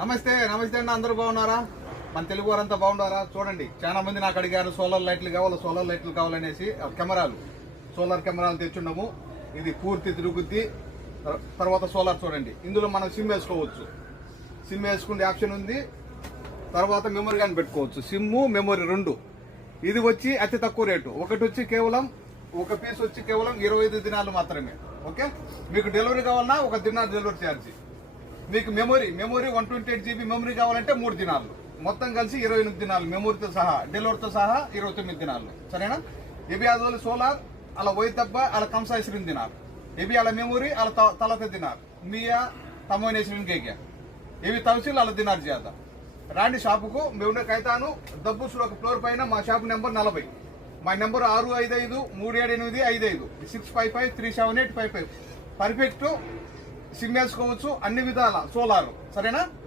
నమస్తే నమస్తే అన్న, అందరూ బాగున్నారా? మన తెలుగు వారంతా బాగున్నారా? చూడండి, చాలా మంది నాకు అడిగారు సోలార్ లైట్లు కావాలనేసి. సోలార్ కెమెరాలు తెచ్చున్నాము. ఇది పూర్తి తిరుగుద్ది. తర్వాత సోలార్ చూడండి, ఇందులో మనం సిమ్ వేసుకోవచ్చు. సిమ్ వేసుకునే ఆప్షన్ ఉంది. తర్వాత మెమరీ కానీ పెట్టుకోవచ్చు. సిమ్ మెమరీ రెండు. ఇది వచ్చి అతి తక్కువ రేటు. ఒక పీస్ వచ్చి కేవలం 25 దినాలు మాత్రమే. ఓకే, మీకు డెలివరీ కావాలన్నా 1 దినాలు డెలివరీ ఛార్జ్. మీకు మెమరీ 128 GB మెమరీ కావాలంటే 3 దినాలు. మొత్తం కలిసి 28 దినాలు మెమరీతో సహా, డెలివరీతో సహా 29 దినాలు. సరేనా? ఇవి అదోలు సోలార్ అలా పోయితబ్బ అలా కంసా 20 దినాలు. ఇవి అలా మెమరీ అలా తలత దినారు. మియా తమోనే 20 కేక. ఇవి తహసీల్ అలా దినారు చేద్దాం. రాండి షాపుకు. మేము కైతాను దబ్బు ఫ్లోర్ పైన మా షాప్ నెంబర్ 40. మా నెంబర్ 655-37855 655-37855. పర్ఫెక్ట్ సిమ్ వేసుకోవచ్చు అన్ని విధాల సోలార్. సరేనా?